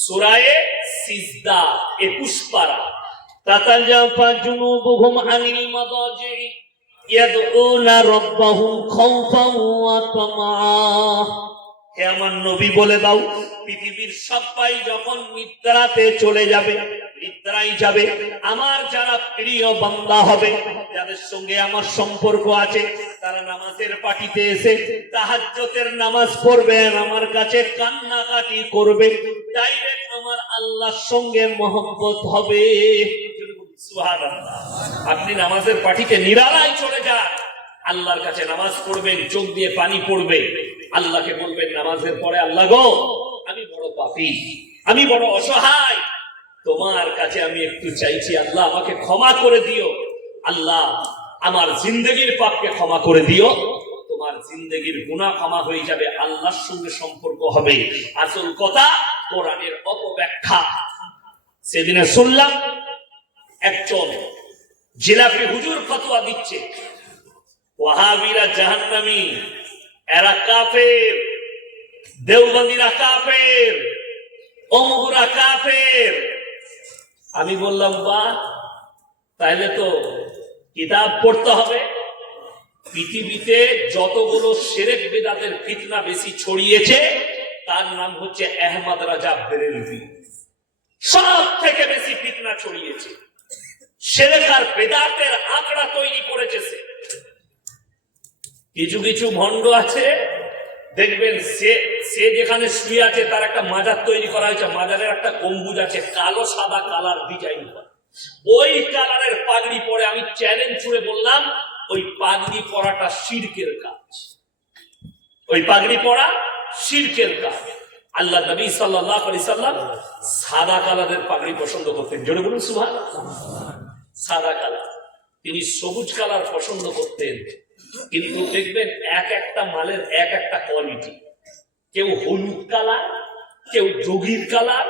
সূরায়ে সিজদা 21 পারা, তাতাজাফা জুনুবুহুম আনিল মাদাজি ইয়াদউনা রাব্বাহুম খাওফান ওয়া তামআ। হে আমার নবী বলে দাও, পৃথিবীর সবাই যখন নিদ্রাতে চলে যাবে, নিদ্রায় যাবে, আমার যারা প্রিয় বান্দা হবে, যাদের সঙ্গে আমার সম্পর্ক আছে, তারা নামাজের পাটিতে এসে তাহাজ্জুদের নামাজ পড়বেন, আমার কাছে কান্নাকাটি করবে, ডাইরেক্ট আমার আল্লাহর সঙ্গে মহব্বত হবে। সুবহানাল্লাহ। আপনি নামাজের পাটিতে নিরালায় চলে যান, আল্লাহর কাছে নামাজ পড়বেন, চোখ দিয়ে পানি পড়বে, আল্লাহকে বলবেন নামাজের পরে আল্লাহ গো আমি বড় পাপী, আমি বড় অসহায়, তোমার কাছে আমি একটু চাইছি, আল্লাহ আমাকে ক্ষমা করে দিও, আল্লাহ আমার জিন্দগির পাপকে ক্ষমা করে দিও। তোমার জিন্দগির গুনাহ ক্ষমা হয়ে যাবে, আল্লাহর সঙ্গে সম্পর্ক হবে। আসল কথা কোরআনের অপব্যাখ্যা। সেদিনে শুনলাম একজন জিলাপি হুজুর ফতোয়া দিচ্ছে ওয়াহাবিরা জাহান্নামী, এরা কাফের, দেওবন্দীরা কাফের, অমুকরা কাফের। আমি বললাম বাহ, তাহলে তো কিতাব পড়তে হবে। পৃথিবীতে যতগুলো শিরক বিদআতের ফিতনা বেশি ছড়িয়েছে তার নাম হচ্ছে আহমদ রাজা বেরেলভী। সব থেকে বেশি ফিতনা ছড়িয়েছে, শিরক আর বিদআতের আঁকড়া তৈরি করেছে সে। কিছু কিছু ভণ্ড আছে দেখবেন সে যেখানে শুয়ে আছে তার একটা মাজার তৈরি করা হয়েছে, মাজারের একটা গম্বুজ আছে, কালো সাদা কালার ডিজাইন করা, ওই কালারের পাগড়ি পরে আমি চ্যালেঞ্জ ছুড়ে বললাম ওই পাগড়ি পরাটা শিরকের কাজ, ওই পাগড়ি পরা শিরকের কাজ। আল্লাহ নবী সাল্লাল্লাহু আলাইহি সাল্লাম সাদা কালারের পাগড়ি পছন্দ করতেন, জোরে বলুন সুবহানাল্লাহ। সাদা কালার, তিনি সবুজ কালার পছন্দ করতেন। কিন্তু দেখবেন এক একটা মালের এক একটা কোয়ালিটি, কেউ হলুদ কালার, কেউ যোগীর কালার,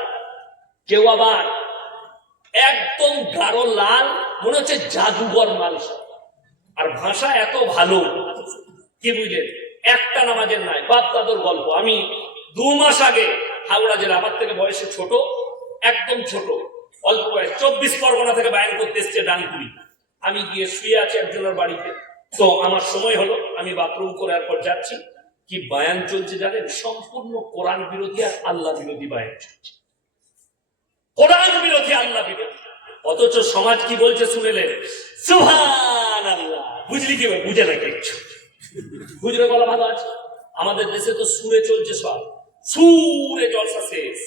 কেউ আবার একদম গাঢ় লাল, মনে হচ্ছে জাদুঘর মাল। আর ভাষা এত ভালো, কি বুঝলেন, একটা নামাজের নাই, বাপ দাদুর গল্প। আমি 2 মাস আগে হাওড়া জেলা, আমার থেকে বয়সে ছোট, একদম ছোট, অল্প বয়স, 24 পরগনা থেকে বায়ান করতে এসছে ডানকুড়ি। আমি গিয়ে শুয়ে আছি একজনের বাড়িতে, তো আমার সময় হলো, আমি বাথরুম করার পর যাচ্ছি, কি বায়ান চলছে জানেন, সম্পূর্ণ কোরআন বিরোধী আর আল্লাহ বিরোধী বায়ান চলছে, কোরআন বিরোধী আল্লাহ বিরোধী। অথচ সমাজ কি বলছে শুনেলেন, সুবহানাল্লাহ। বুঝলি কি? বুঝে না কিচ্ছু, বুঝলে বলা ভালো আছে। আমাদের দেশে তো সুরে চলছে, সব সুরে জলসা শেষ।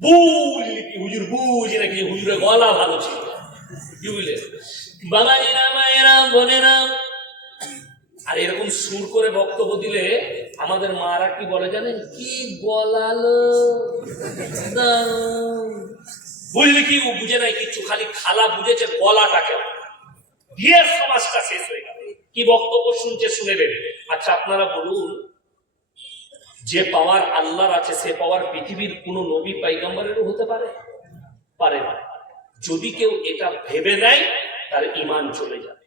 বুঝলি কি হুজুর, বুঝি নাকি হুজুরের গলা ভালো ছিল, কি বুঝলে বাবাজিরা, মায়েরা, বোনেরা। আর এরকম সুর করে বক্তব্য দিলে আমাদের মারা কি বলে জানেন, কি বলালো, বুঝলি কি? ও বুঝে নাই কিচ্ছু, খালি খালা বুঝেছে গলাটাকে দিয়ে সমাজটা শেষ হয়ে গেল। কি বক্তব্য শুনছে শুনেবেন। আচ্ছা আপনারা বলুন, যে পাওয়ার আল্লাহর আছে সে পাওয়ার পৃথিবীর কোন নবী পয়গম্বরেরও হতে পারে? পারে না। যদি কেউ এটা ভেবে নেয় তার ঈমান চলে যাবে,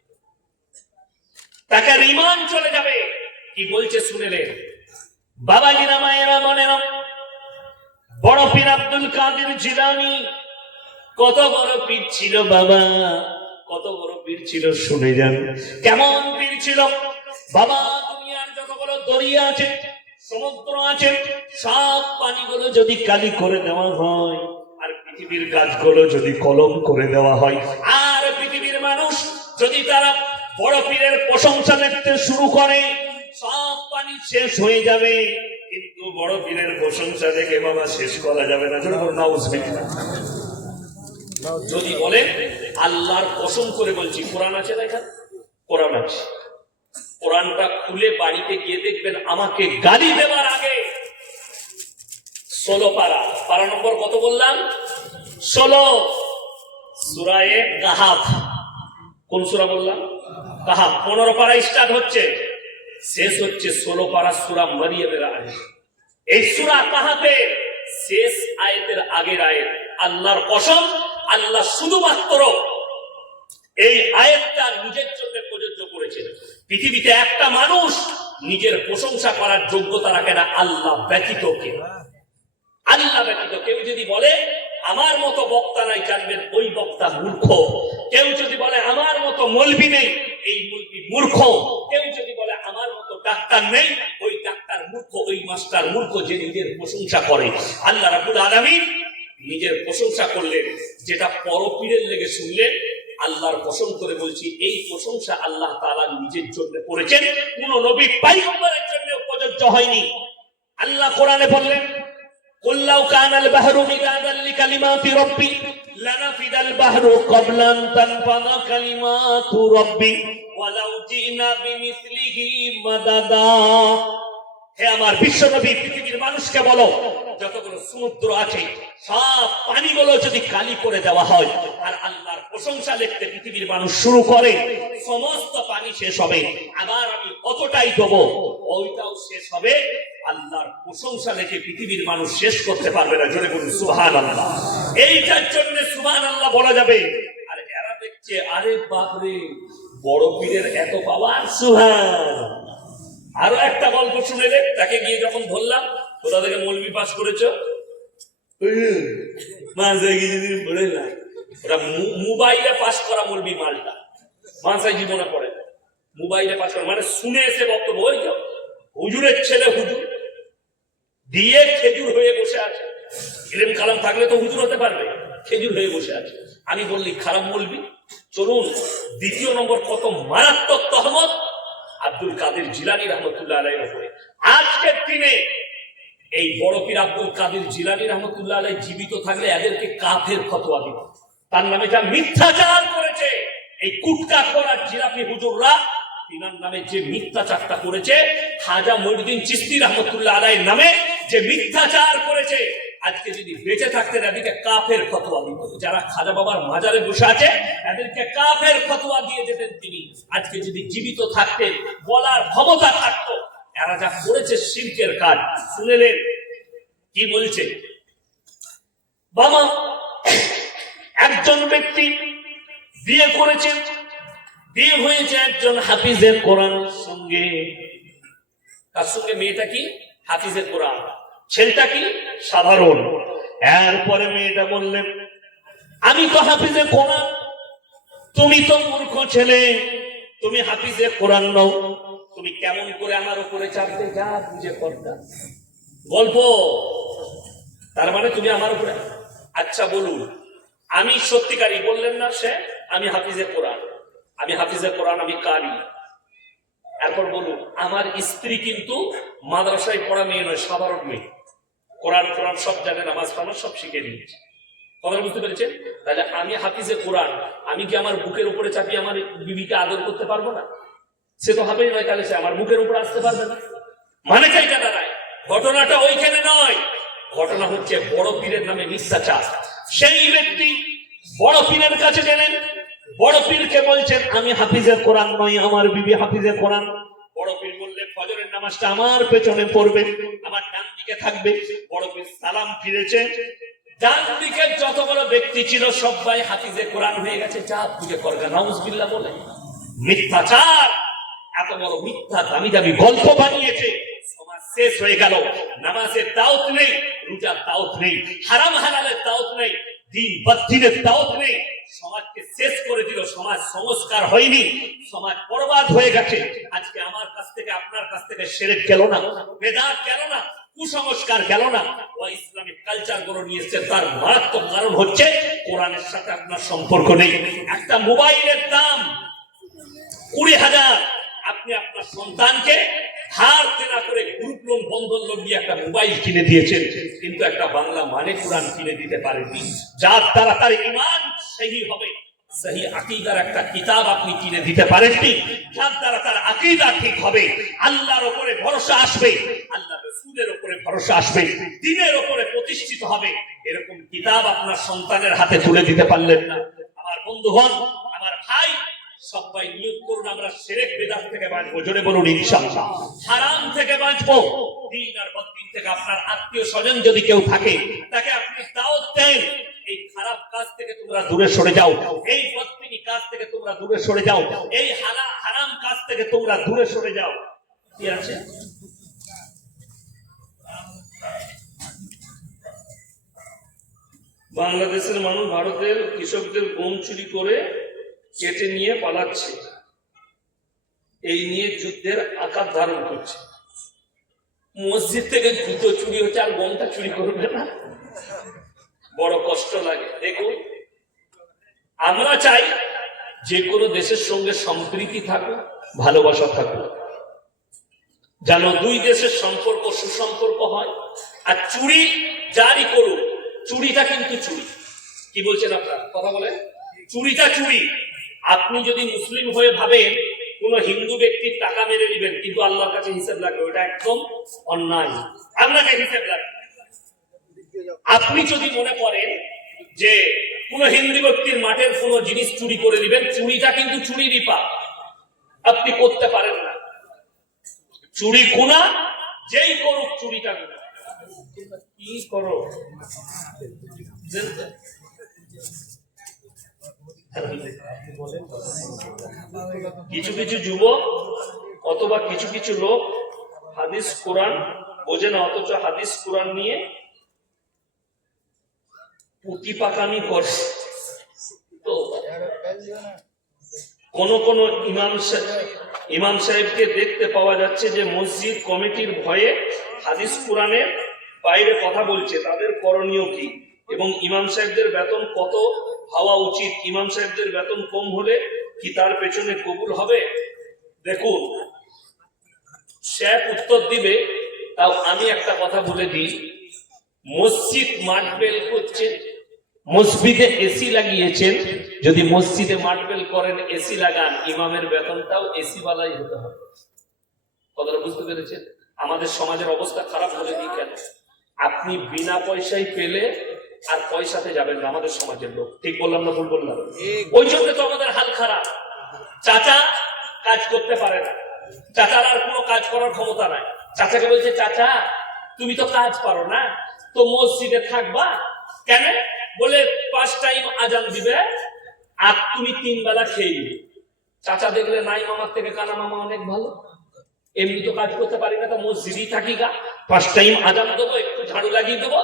তাকে ঈমান চলে যাবে। কি বলছে শুনেলেন বাবাজিরা, মায়েরা, বোনেরা। বড় পীর আব্দুল কাদের জিলানী কত বড় পীর ছিল বাবা, কত বড় পীর ছিল শুনে যান। কেমন পীর ছিল বাবা? দুনিয়ার যতগুলো দরিয়া আছে, সমুদ্র আছে, সব পানিগুলো যদি কালি করে দেওয়া হয়, আর পৃথিবীর গাছগুলো যদি কলম করে দেওয়া হয়, আর পৃথিবীর মানুষ যদি তারা বড় পীরের প্রশংসা দেখতে শুরু করে, সব পানি শেষ হয়ে যাবে। কিন্তু বড় পীরের প্রশংসা দেখে বাবা শেষ করা যাবে না। নাউজুবিল্লাহ। যদি বলে আল্লাহর কসম করে বলছি, কোরআন আছে না এখানে? কোরআন আছে। কোরআনটা খুলে বাড়িতে গিয়ে দেখবেন, আমাকে গালি দেওয়ার আগে 16 পারা, পারা নম্বর কত বললাম? 16, সূরায়ে কাহাফ। কোন সূরা বললাম? কাহাফ। 15 পারা স্টার্ট হচ্ছে, শেষ হচ্ছে 16 পারা সূরা মারিয়ামের আয়াত। এই সূরা কাহাফের শেষ আয়াতের আগের আয়াত। আল্লাহর কসম, আল্লাহ শুধুমাত্র এই আয়াতটা নিজের জন্য প্রযোজ্য করেছেন। পৃথিবীতে একটা মানুষ নিজের প্রশংসা করার যোগ্যতা রাখে না আল্লাহ ব্যতীত কেউ। আল্লাহ ব্যতীত কেউ যদি বলে আমার মতো বক্তা নাই, জানবেন ওই বক্তা মূর্খ। কেউ যদি বলে আমার মতো মৌলবি নেই, এই মৌলবি মূর্খ। কেউ যদি বলে আমার মতো ডাক্তার নেই, ওই ডাক্তার মূর্খ, ওই মাস্টার মূর্খ, যে নিজের প্রশংসা করে। আল্লাহ রাব্বুল আলামিন নিজের প্রশংসা করলেন, যেটা পরপীরের লেগে শুনলেন। আল্লাহর কসম করে বলছি, এই প্রশংসা আল্লাহ তাআলা নিজের জন্য করেছেন, কোন নবী পয়গম্বরের জন্য প্রযোজ্য হয়নি। আল্লাহ কোরআনে বললেন, কুল লাউ কানাল বাহরু মিদাদান লিকালিমাতি রাব্বি লানাফিদাল বাহরু ক্বাবলা আন তানফাযা কালিমাতু রাব্বি ওয়ালাউ জিনা বিমিসলিহি মাদাদা। হে আমার বিশ্বনবী, পৃথিবীর মানুষকে বলো, যতগুলো সমুদ্র আছে সব পানিগুলো যদি কালি করে দেওয়া হয়, আর আল্লাহর প্রশংসা লিখতে পৃথিবীর মানুষ শুরু করে, সমস্ত পানি শেষ হবে। আবার আমি অতটাই দেবো, ওইটাও শেষ হবে। আল্লাহর প্রশংসা লিখে পৃথিবীর মানুষ শেষ করতে পারবে না। জোরে বলুন সুবহানাল্লাহ। এইটার জন্য সুবহানাল্লাহ বলা যাবে। আর এরা দেখছে, আরে বাপরে, বড় পীরের এত পাওয়ার, সুবহানাল্লাহ। আরো একটা গল্প শুনে দেখ। তাকে গিয়ে যখন ধরলাম, কোথা থেকে মৌলবি পাস করেছো, ওরা মোবাইলে পাস করা মৌলবি মালটা, মাসায় জীবনে পড়ে মোবাইলে পাস করা, মানে শুনে এসে বক্তব্য। ওই যাও হুজুরের ছেলে হুজুর দিয়ে খেজুর হয়ে বসে আছে। ইলম কালাম থাকলে তো হুজুর হতে পারবে, খেজুর হয়ে বসে আছে। আমি বললি খারাপ মৌলবি। চলুন 2 নম্বর, কত মারাত্মক তহমত আব্দুল কাদের জিলানী রহমতুল্লাহ আলাইহির উপরে। আজকের দিনে এই বড় পীর আব্দুল কাদের জিলানী রহমতুল্লাহ আলাইহি জীবিত থাকলে এদেরকে কাফের ফতোয়া দিত। তার নামে যা মিথ্যাচার করেছে এই কুটকা করার জিলাপি হুজুররা, তিনার নামে যে মিথ্যাচারটা করেছে, খাজা মঈনুদ্দিন চিশতি রহমতুল্লাহ আলাইহির নামে যে মিথ্যাচার করেছে, আজকে যদি বেঁচে থাকতেন এদেরকে কাফের ফতোয়া দিত। যারা খাজা বাবার মাজারে বসে আছে এদেরকে কাফের ফতোয়া দিয়ে যেতেন তিনি। আজকে যদি জীবিত থাকতেন, বলার ক্ষমতা থাকতো, এরা যা করেছে শিরকের কাজ। শুনেলেন কি বলছে? বাবা, একজন ব্যক্তি বিয়ে করেছেন, বিয়ে হয়েছে একজন হাফিজের কোরআনের সঙ্গে। তার সঙ্গে মেয়েটা কি? হাফিজের কোরআন, ছেলেটা কি? সাধারণ। এরপরে মেয়েটা বললেন, আমি তো হাফিজে কোরআন, তুমি তো মূর্খ ছেলে, তুমি হাফিজে কোরআন নও, তুমি কেমন করে আমার উপরে চাপতে? যা বুঝে করতা গল্প। তার মানে তুমি আমার উপরে, আচ্ছা বলুন আমি সত্যিকারী? বললেন না সে, আমি হাফিজে কোরআন, আমি হাফিজে কোরআন, আমি কারি। এরপর বলুন, আমার স্ত্রী কিন্তু মাদ্রাসায় পড়া মেয়ে নয়, সাধারণ মেয়ে, কোরআন কোরআন সব জানে, নামাজ কালাম সব শিখে নিয়েছে। কথা বুঝতে পেরেছেন? তাহলে আমি হাফিজে কোরআন, আমি কি আমার বুকের উপরে চাপিয়ে আমার বিবিকে আদর করতে পারবো না? সে তো হবেই নয়, তাহলে সে আমার বুকের উপরে আসতে পারবে না। মানে চাইটা দাঁড়ায়, ঘটনাটা ওইখানে নয়, ঘটনা হচ্ছে বড় পীরের নামে মিথ্যাচার। সেই ব্যক্তি বড় পীরের কাছে গেলেন, বড় পীরকে বলছেন আমি হাফিজে কোরআন নয়, আমার বিবি হাফিজে কোরআন। বড় পীর বললেন ফজরের নামাজটা আমার পেছনে পড়বে, আমার ডান দিকে থাকবে। বড় পীর সালাম ফিরেছে, ডান দিকে যতগুলো ব্যক্তি ছিল সবাই হাফিজে কোরআন হয়ে গেছে। যা বুঝে করবে নাউজুবিল্লাহ বলে। মিথ্যাচার, এত বড় মিথ্যা দামি দামি গল্প বানিয়েছে, সমাজ শেষ হয়ে গেল। নামাজের দাওয়াত নেই, রোজার দাওয়াত নেই, হারাম হালালের দাওয়াত নেই, দিন বাদ্দিনের দাওয়াত নেই, সমাজকে শেষ করে দিল। সমাজ সংস্কার হয়নি, সমাজ বরবাদ হয়ে গেছে। আজকে আমার কাছ থেকে আপনার কাছ থেকে শিরক গেল না, বেদাত গেল না, কুসংস্কার গেল না, ও ইসলামিক কালচার গুলো নিয়ে এসেছে। তার মারাত্মক কারণ হচ্ছে কোরআনের সাথে আপনার সম্পর্ক নেই। একটা মোবাইলের দাম 20,000, আপনি আপনার সন্তানকে ধার দেনা করে গ্রুপ লোন, বন্ধন লোন নিয়ে একটা মোবাইল কিনে দিয়েছেন, কিন্তু একটা বাংলা মানে কোরআন কিনে দিতে পারেননি। যার দ্বারা তার ঈমান সহি হবে, সহি আকীদার একটা কিতাব আপনি কিনে দিতে পারেননি। যার দ্বারা তার আকীদা ঠিক হবে, আল্লাহর উপরে ভরসা আসবে, আল্লাহ রাসূলের উপরে ভরসা আসবে, দ্বীনের উপরে প্রতিষ্ঠিত হবে, এরকম কিতাব আপনার সন্তানের হাতে তুলে দিতে পারলেন না। আমার বন্ধুগণ, আমার ভাই, সবাই নিয়োগ করুন আমরা শিরক বিদআত থেকে বাঁচবো। জোরে বলুন ইনশাআল্লাহ। হারাম থেকে বাঁচবো, দিন আর বদ্দিন থেকে। আপনার আত্মীয় স্বজন যদি কেউ থাকে, তাকে আপনি দাওয়াত দেন, এই খারাপ কাজ থেকে তোমরা দূরে সরে যাও, এই বদদিনী কাজ থেকে তোমরা দূরে সরে যাও, এই হারাম কাজ থেকে তোমরা দূরে সরে যাও। কি আছে? বাংলাদেশের মানুষ ভারতের কৃষকদের গম চুরি করে কেটে নিয়ে পালাচ্ছে, এই নিয়ে যুদ্ধের আকার ধারণ করছে। মসজিদ থেকে জুতো চুরি হচ্ছে, আর গমটা চুরি করবে না? বড় কষ্ট লাগে। দেখুন, আমরা চাই যে কোনো দেশের সঙ্গে সম্প্রীতি থাকুক, ভালোবাসা থাকুক, যেন দুই দেশের সম্পর্ক সুসম্পর্ক হয়। আর চুরি জারি করুক, চুরিটা কিন্তু চুরি। কি বলছেন আপনার? কথা বলেন। চুরিটা চুরি। আপনি যদি মুসলিম হয়ে ভাবেন কোন হিন্দু ব্যক্তির টাকা মেরে নেবেন, কিন্তু আল্লাহর কাছে হিসাব লাগবে, ওটা একদম অন্যায়, আপনাকে হিসাব লাগবে। আপনি যদি মনে করেন যে কোন হিন্দু ব্যক্তির মাঠের কোন জিনিস চুরি করে দিবেন, চুরিটা কিন্তু চুরিরই পাপ, আপনি করতে পারেন না। চুরি গুনাহ, যেই করুক চুরিটা গুনাহ। কি করো? কিছু কিছু যুবক অথবা কিছু কিছু লোক হাদিস কোরআন বোঝে না, অথচ হাদিস কোরআন নিয়ে পুঁতি পাকামি করছে। তো কোন কোন ইমাম সাহেবকে দেখতে পাওয়া যাচ্ছে যে মসজিদ কমিটির ভয়ে হাদিস কোরআনের বাইরে কথা বলছে। তাদের করণীয় কি এবং ইমাম সাহেবদের বেতন কত হওয়া উচিত? ইমাম সাহেবদের বেতন কম হলে কি তার পেছনে কবুল হবে? দেখুন, শেখ উত্তর দিবে তাও আমি একটা কথা বলে দিই, মসজিদ মার্বেল করছে, মসজিদে এসি লাগিয়েছেন, যদি মসজিদে মার্বেল করেন, এসি লাগান, ইমামের বেতনটাও এসি ওয়ালাই হতে হবে। কথাটা বুঝতে পেরেছেন? আমাদের সমাজের অবস্থা খারাপ হলে দিই কেন? আপনি বিনা পয়সায় পেলে আর পয়সাতে যাবেন না, আমাদের সমাজের লোক। ঠিক বললাম না ভুল বললাম? ওই জন্য তো আমাদের হাল খারাপ। চাচা কাজ করতে পারে না, চাচার আর কোনো কাজ করার ক্ষমতা নাই। চাচাকে বলছে, চাচা তুমি তো কাজ পারো না, তো মসজিদে থাকবা কেন? বলে 5 টাইম আজান দিবে আর তুমি 3 বেলা খেয়ে নিবে। চাচা দেখলে নাই মামার থেকে কানা মামা অনেক ভালো, এমনি তো কাজ করতে পারি না, তো মসজিদই থাকি গা, 5 টাইম আজান দেবো, একটু ঝাড়ু লাগিয়ে দেবো,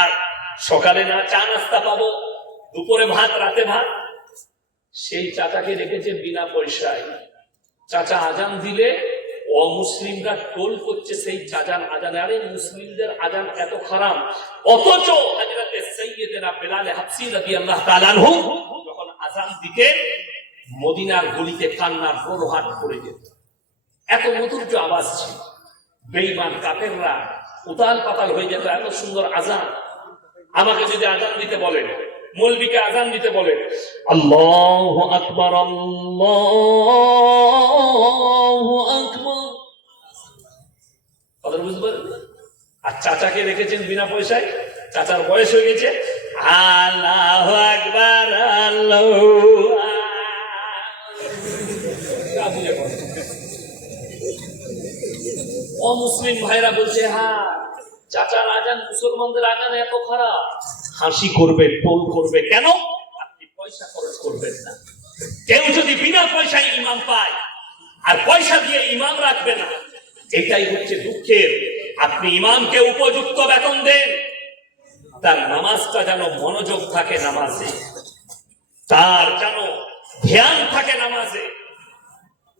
আর সকালে না চা নাস্তা পাবো, দুপুরে ভাত, রাতে ভাত। সেই চাচাকে রেখেছে বিনা পয়সায়। চাচা আজান দিলে অমুসলিমরা টোল করছে সেই চাচার আজানে। আরে মুসলিমদের আজান এত খারাপ, অথচ হযরতে সাইয়্যিদনা বেলাল হাবশী রাদিয়াল্লাহু তাআলা আনহু যখন আজান দিতেন, মদিনার গলিতে কান্নার প্রবাহ পড়ে যেত, এত মধুর আওয়াজ ছিল। বেঈমান কাফেররা উতাল পাতাল হয়ে যেত, এত সুন্দর আজান। আমাকে যদি আজান দিতে বলেন, মৌলবীকে আজান দিতে বলেন, আল্লাহু আকবার, আল্লাহু আকবার, কথা বুঝতে পারেন? আর চাচাকে রেখেছেন বিনা পয়সায়, চাচার বয়স হয়ে গেছে, আল্লাহু আকবার, আল্লাহু অমুসলিম ভাইরা বলছে, হ্যাঁ চাচার আজান, মুসলমানদের আজান এত খারাপ, হাসি করবে, টোল করবে কেন? আপনি পয়সা খরচ করবেন না। কেউ যদি বিনা পয়সায় ইমাম পায় আর পয়সা দিয়ে ইমাম রাখবে না, এটাই হচ্ছে দুঃখের। আপনি ইমামকে উপযুক্ত বেতন দেন, তার নামাজটা যেন মনোযোগ থাকে নামাজে, তার যেন ধ্যান থাকে নামাজে।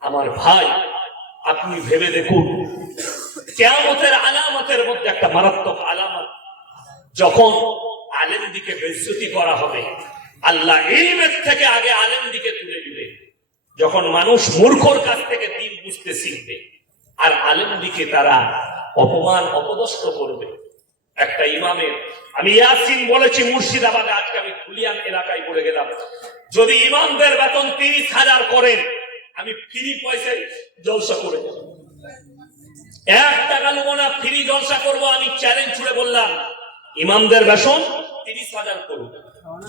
আমার ভাই, আপনি ভেবে দেখুন, কিয়ামতের আলামতের মধ্যে একটা মারাত্মক আলামত, যখন আলেম দিকে বেইজ্জতি করা হবে, আল্লাহ ইলমের থেকে আগে আলেম দিকে তুলে দিবে। যখন মানুষ মূর্খর কাছ থেকে দ্বীন বুঝতে শিখবে আর আলেম দিকে তারা অপমান অপদস্থ করবে। একটা ইমামের, আমি ইয়াসিন বলেছি মুর্শিদাবাদে, আজকে আমি ধুলিয়ান এলাকায় পড়ে গেলাম, যদি ইমামদের বেতন 30,000 করেন, আমি ফ্রি পয়সায় জলসা করে দেব, 1 টাকা নেব না, ফ্রি জলসা করবো। আমি চ্যালেঞ্জ ছুড়ে বললাম, ইমামদের বেতন 30,000 করুন।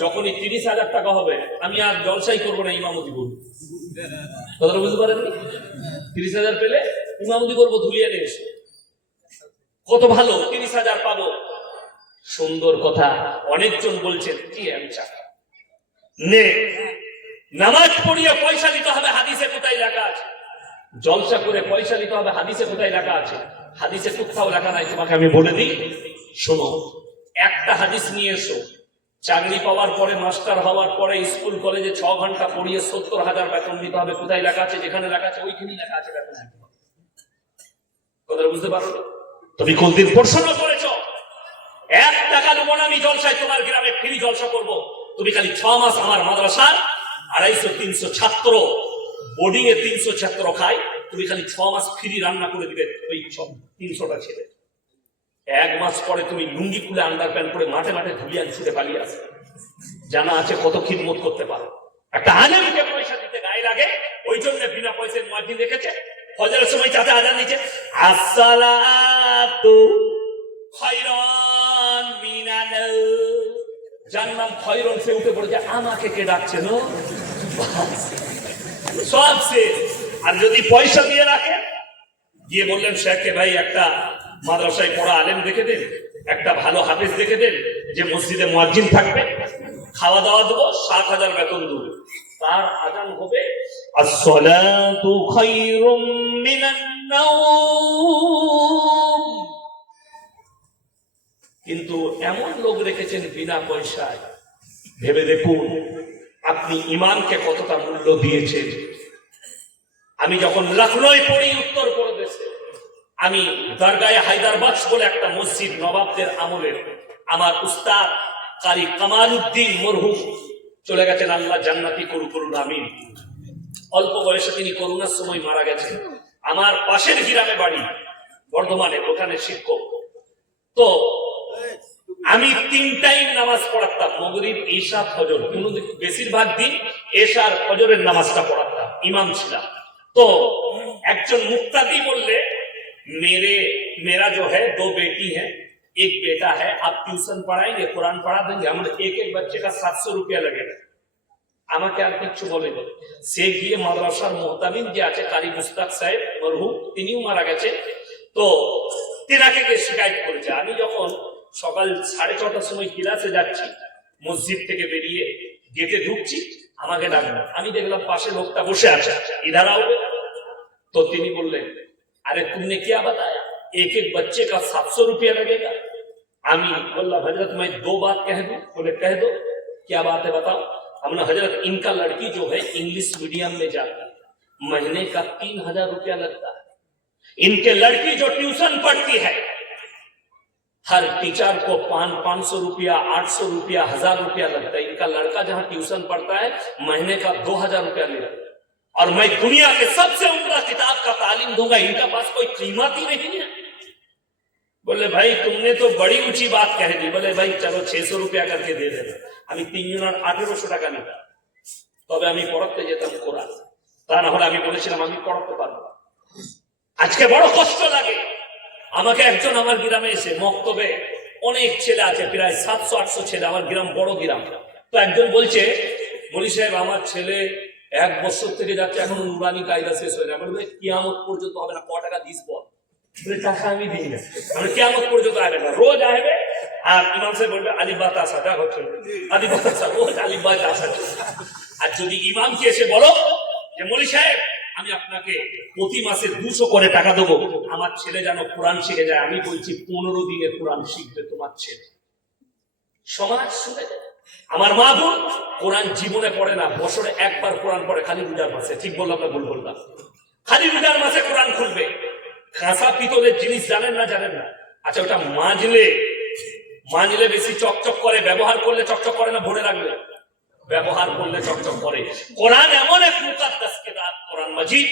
যখনই 30,000 টাকা হবে, আমি আর জলসাই করবো না, ইমামতি করবো। কথাটা বুঝতে পারেননি? 30,000 পেলে ইমামতি করবো ধুলিয়ানে এসে, কত ভালো, 30,000 পাবো। সুন্দর কথা। অনেকজন বলছেন, কি আমি চাকা নে, নামাজ পড়িয়ে পয়সা নিতে হবে, হাদিসে কোথায় লেখা আছে? জলসা করে পয়সা নিতে হবে, হাদিসে কোথায় লেখা আছে? হাদিসে কোথাও লেখা নাই। তোমাকে আমি বলে দিই, শোনো, একটা হাদিস নিয়ে এসো, চাকরি পাওয়ার পরে, মাস্টার হওয়ার পরে, স্কুল কলেজে 6 ঘন্টা পড়িয়ে 70,000 বেতন দিতে হবে। কোথায় লেখা আছে? যেখানে লেখা আছে ওইখানেই লেখা আছে বেতন দিতে হবে। কথা বুঝতে পারো? তুমি কোনদিন পড়াশোনা করেছো? 1 টাকা নেব না আমি জলসায়, তোমার গ্রামে ফ্রি জলসা করবো। তুমি খালি 6 মাস আমার মাদ্রাসার 250-300 ছাত্র, বোর্ডিং এ 300 ছাত্র খায়, তুমি খালি 6 মাস ফ্রি রান্না করে দিবে ওই 300টা ছেলে। 1 মাস পরে তুমি লুঙ্গি খুলে, আন্ডার প্যান্ট পরে মাঠে মাঠে ধুলিয়ান ছুটে পালিয়ে আসে। জানা আছে কত খিদমত করতে পারো। একটা আলেমকে পয়সা দিতে গায়ে লাগে, ওই জন্য বিনা পয়সায় মুয়াজ্জিন রেখেছে। ফজরের সময় চাচা আজান দিচ্ছে, আসসালাতু খায়রান মিনান নাওম, যার নাম খয়রন, সে উঠে পড়ে যায়, আমাকে কে ডাকছে না, সব শেষ। আর যদি পয়সা দিয়ে রাখে, গিয়ে বললেন শেখকে, ভাই একটা মাদ্রাসায় পড়া আলেম দেখে দেন, একটা ভালো হাফেজ দেখে দেন, যে মসজিদে মুয়াজ্জিন থাকবে, খাওয়া দাওয়া দেবো, 7,000 বেতন দেবো। তার আজান হবে আসসালাতু খায়রুম মিনান নাওম। কিন্তু এমন লোক রেখেছেন বিনা পয়সায়। ভেবে দেখুন, আপনি ইমানকে কতটা মূল্য দিয়েছেন। আমি যখন লখনৌ পড়ি উত্তরপ্রদেশে, আমি দরগায়ে হায়দারবাদ বলে একটা মসজিদ, নবাবদের আমলের, আমার উস্তাদ কারি কামালউদ্দিন মরহুম চলে গেছেন, আল্লাহ জান্নাতি করুন আমিন। অল্প বয়সে তিনি করোনার সময় মারা গেছেন। আমার পাশের গ্রামে বাড়ি, বর্ধমানে, ওখানে শিক্ষক। তো আমি 3 টাইম নামাজ পড়াতাম, মগরিব, ঈশা, ফজর। বেশিরভাগ দিন ঈশা আর ফজরের নামাজটা পড়াতাম, ইমাম ছিলাম। তো একজন মুক্তাদি বললে, मेरा जो है 2 बेटी है, 1 बेटा है, आप ट्यूशन पढ़ाएंगे, कुरान पढ़ा देंगे, हम एक बच्चे का 700 रुपया लगेगा। আমাকে আর কিছু বলেনি। সে গিয়ে মাদ্রাসার মুহতামিম যে আছে কারি মুস্তাক সাহেব মরহুম, তিনিও মারা গেছে, তো তিনাকে শিকায়ত করেছে। আমি যখন সকাল 6:30টার সময় ক্লাসে যাচ্ছি, মসজিদ থেকে বেরিয়ে গেটে ঢুকছি, আমাকে ডাকলো। আমি দেখলাম পাশে লোকটা বসে আছে, ইধার आओ। तो তিনি বললেন, अरे तुमने क्या बताया, एक बच्चे का 700 रुपया लगेगा। আমি বললাম, हजरत मैं 2 बात कह दूं? बोले कह दो। क्या बात है बताओ। हमने, हजरत इनका लड़की जो है इंग्लिश मीडियम में जाती है, महीने का 3000 रुपया लगता है। इनके लड़की जो ट्यूशन पढ़ती है, हर टीचर को 500 रुपया, 800 रुपया, 1000 रुपया लगता है। इनका लड़का जहां ट्यूशन पढ़ता है, महीने का 2000 रुपया लेता है। और मैं दुनिया के सबसे उम्दा किताब का तालीम दूंगा, इनका पास कोई कीमत ही नहीं है। बोले भाई तुमने तो बड़ी ऊंची बात कह दी। बोले भाई चलो 600 रुपया करके दे देना। আমি 3 জনের 1800 টাকা নিতাম, তবে আমি পড়াতে যেতাম কোরআন। তা না হলে আমি বলেছিলাম আমি পড়াতে পারবো না। আজকে বড় কষ্ট লাগে। আমাকে একজন আমার গ্রামে এসে, মক্তবে অনেক ছেলে আছে, প্রায় 700-800 ছেলে, আমার গ্রাম বড় গ্রাম। তো একজন বলছে, মলি সাহেব আমার ছেলে 1 বছর থেকে যাচ্ছে, এখন নুরানি কায়দা শেষ হয় না। আমি বলি কিয়ামত পর্যন্ত হবে না, ক টাকা দিস বল। টাকা আমি দিই না, আমি কিয়ামত পর্যন্ত আসবে না, রোজ আসবে। আর ইমাম সাহেব বলবে আলিফ-বা তাসা, যা হচ্ছে আলিফ-বা তাসা, রোজ আলিফ-বা তাসা। আর যদি ইমামকে এসে বলো যে মলি সাহেব আমি আপনাকে প্রতি মাসে 200 করে টাকা দেবো, আমার ছেলে যেন কোরআন শিখে যায়, আমি বলছি 15 দিনে কোরআন শিখবে তোমার ছেলে। সমাজ শুনে আমার মা বোন কোরআন জীবনে পড়ে না, বছরে একবার কোরআন পড়ে, খালি রোজার মাসে। ঠিক বললাম না ভুল বললাম? খালি রোজার মাসে কোরআন খুলবে। কাঁসা পিতলের জিনিস জানেন না? জানেন না? আচ্ছা, ওটা মাজলে বেশি চকচক করে, ব্যবহার করলে চকচক করে না? ভরে রাখলে ব্যবহার করলে চকচক করে। কোরআন এমন এক মুকাদ্দাস কিতাব, কোরআন মাজিদ,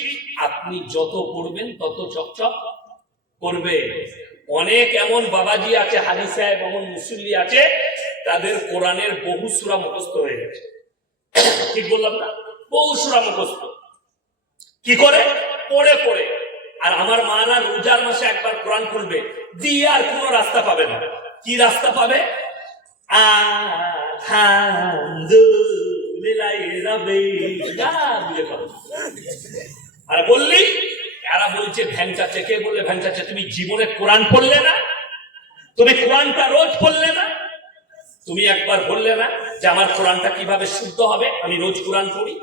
আপনি যত পড়বেন তত চকচক করবে। অনেক এমন বাবাজি আছে, হাজি সাহেব, এমন মুসল্লি আছে, তাদের কোরআনের বহু সূরা মুখস্থ হয়ে গেছে। ঠিক বললাম না? বহু সূরা মুখস্থ। কি করে? পড়ে পড়ে। আর আমার মারা রোজার মাসে একবার কোরআন খুলবে, দিয়ে আর কোনো রাস্তা পাবে না। কি রাস্তা পাবে? আর বললি এরা বলছে ভ্যান চাচ্ছে। কে বললে ভ্যান চাচ্ছে? তুমি জীবনে কোরআন পড়লে না, তুমি কোরআনটা রোজ পড়লে না, তুমি একবার বললে না যে আমার কোরআনটা কিভাবে শুদ্ধ হবে, আমি রোজ কোরআন পড়ি।